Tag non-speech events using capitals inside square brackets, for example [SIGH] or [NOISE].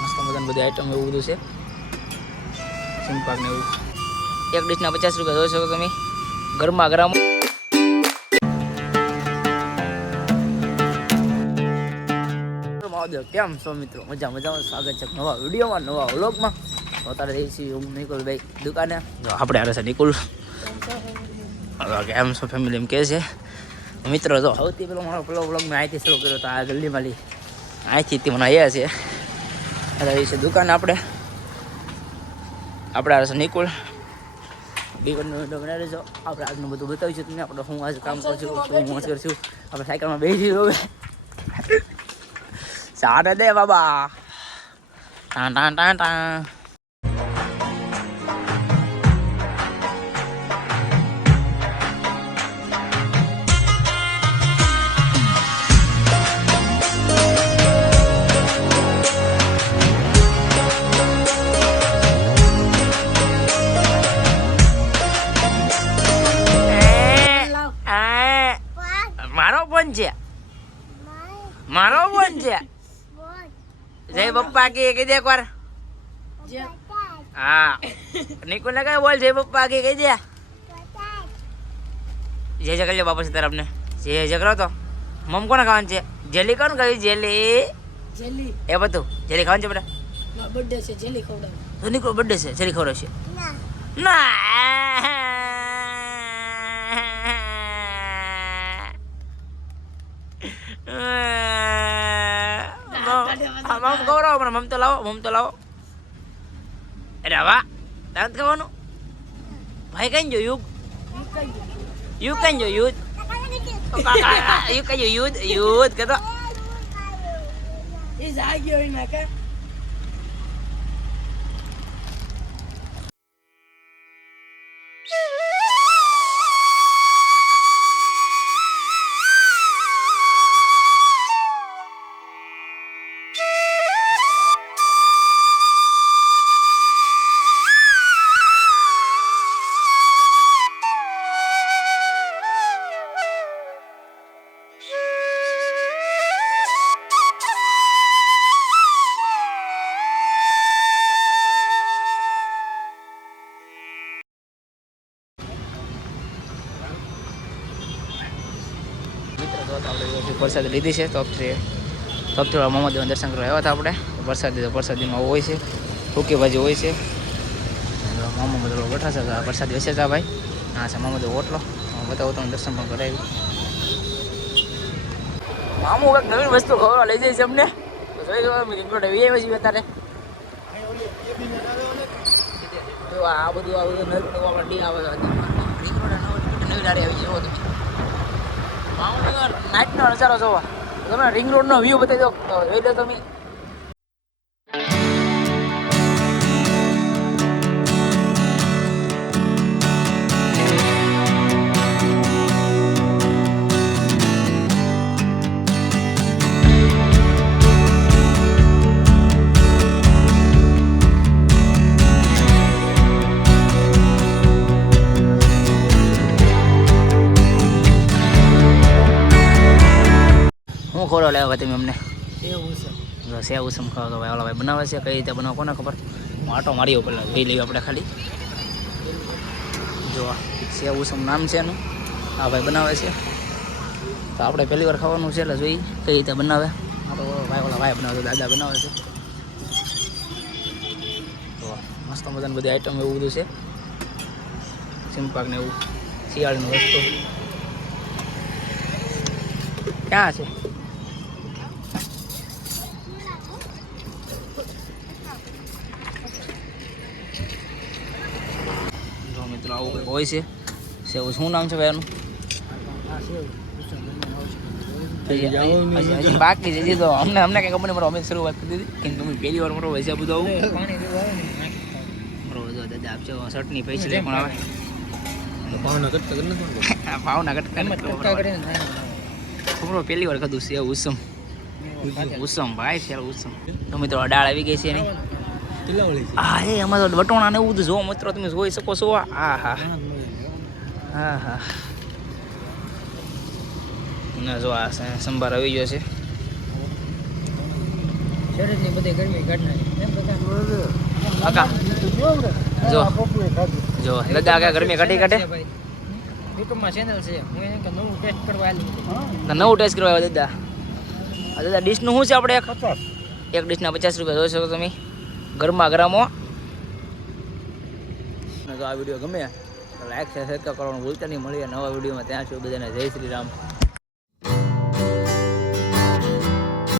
મસ્ત મજાની બધી આઈટમ એવું બધું છે. સિંપાક ને એવું. એક ડીશના પચાસ રૂપિયા જોઈ શકો તમે. ગરમા ગરમ. કેમ છો મિત્રો? મજા મજામાં સ્વાગત છે નવા વિડીયોમાં નવા વ્લોગમાં. અત્યારે જઈ છીએ હું નિકુલ ભાઈ દુકાને આપણે હારે છે નિકુલ. કેમ છો? ફેમિલી એમ કહે છે? મિત્રો, જો. સૌથી પેલો મારો પેલો બ્લોગ મેં અહીંથી શરૂ કર્યો તો આ ગલ્લીમાં લી અહીંથી મને અહીંયા છે. અરે છે દુકાન આપણે. આપણે આ નિકુલ. દીકરનો વીડિયો બનાવી લેજો આપણે આજનું બધું બતાવીશું તમને. આપણે હું આજે કામ કરું છું, શું મોજ કરું છું. આપણે સાયકલમાં બેસી હવે. સારા દે બાબા. ટાં ટાં ટાં ટાં છે મારો છે જય પપ્પા કે કહી દે એકવાર. હા. નિકુલ ને કઈ બોલ જય પપ્પા કે કહી દે. જય જે કરી બાપા સીતારામ ને. જય જે કરો તો. મમ કોને ખાવાનું છે? જેલી કોણ ખાવી? જેલી. જેલી. એ બધું. જેલી ખાવાનું છે બેટા બર્થડે છે જેલી ખવડાવ. તો નિકુલ બર્થડે છે જેલી ખવડાવશે. ના. મમ ગૌરવ મને મમ તો લાવો મમ તો લાવો અરે વાહ દાંત ખાવાનું ભાઈ કઈ જો યુગ યુગ કઈ જો યુદ્ધ યુગ કઈ જો યુદ્ધ યુદ્ધ કહેતો એ જાગ્યો એના તો આપણે હજી પ્રસાદ લીધી છે તોપથી તોપથી મોહમ્મદ દર્શન કરવા આવ્યા હતા આપણે પ્રસાદી તો પ્રસાદીમાં હોય છે, ટૂંકી ભાજી હોય છે. મોહમ્મદ લોકો બેઠા છે પ્રસાદી હશે આ ભાઈ. હા, છે મોહમ્મદ ઓટલો હું, બતાવું તમને દર્શન પણ કરાવી. મામુ કંઈક નવી વસ્તુ ખબર લઈ છે અમને. જોઈ દો અમે કિંગોટ વી છીએ અત્યારે. આ બધું આ બધું નવું આપણે ડી આવે નવી ગાડી આવી જવો ભાવનગર નાઇટનો નજારો જોવા. તમે રિંગ રોડનો વ્યૂ બતાવી દો. તો દો તમે. ખોરો લેવા તમે અમને? સેવ ઉસમ ખાવ તો ભાઈ ઓલા ભાઈ બનાવે છે કઈ રીતે બનાવો કોને ખબર? હું આટો માર્યો પેલા જોઈ લઈએ આપણે ખાલી. જો સેવ ઉસમ નામ છે એનું. આ ભાઈ બનાવે છે. તો આપણે પહેલી વાર ખાવાનું છે એટલે જોઈ કઈ રીતે બનાવે. ઓલો ભાઈ ઓલા ભાઈ બનાવે દાદા બનાવે છે. તો મસ્ત મજાની બધી આઈટમ એવું બધું છે. સિંપાક ને એવું શિયાળીનું વસ્તુ ક્યાં છે? હોય છે. સેવું શું નામ છે ભાઈ એનું હજી- હજી હજી બાકી છે તો અમને અમને કઈ ખબર મારો અમે શરૂઆત કરી દીધી. કેમ કે તમે પહેલી વાર મારો વૈસા બધું આવું દાદા આપજો શર્ટની પૈસા પણ આવે ભાવના [LAUGHS] ખબર. ખબર પહેલી વાર ખાધું છે ઉસમ. ઉસમ. ભાઈ છે ઉસમ. તો મિત્રો અડાળ આવી ગઈ છે એની. હા એ એમાં તો વટોણા ને એવું બધું જોવો મિત્રો તમે જોઈ શકો છો. આ હા હા. હા અને જો આ સંભાર આવી ગયો છે. શરીરની બધી ગરમી કાઢનારી. જો. જો દાદા ગરમી કાઢી કાઢે. યુટ્યુબમાં ચેનલ છે. હું એને કે નવું ટેસ્ટ કરવા નવું ટેસ્ટ કરવા આવ્યા દાદા. આ દાદા ડીશનું શું છે આપણે એક? એક ડીશના પચાસ રૂપિયા જોઈ શકો તમે. ગરમા ગરમો તો આ વીડિયો ગમે લાઈક છે શેર કરવાનું ભૂલતા નહીં. મળીએ નવા વિડીયોમાં. ત્યાં સુધી બધાને જય શ્રી રામ.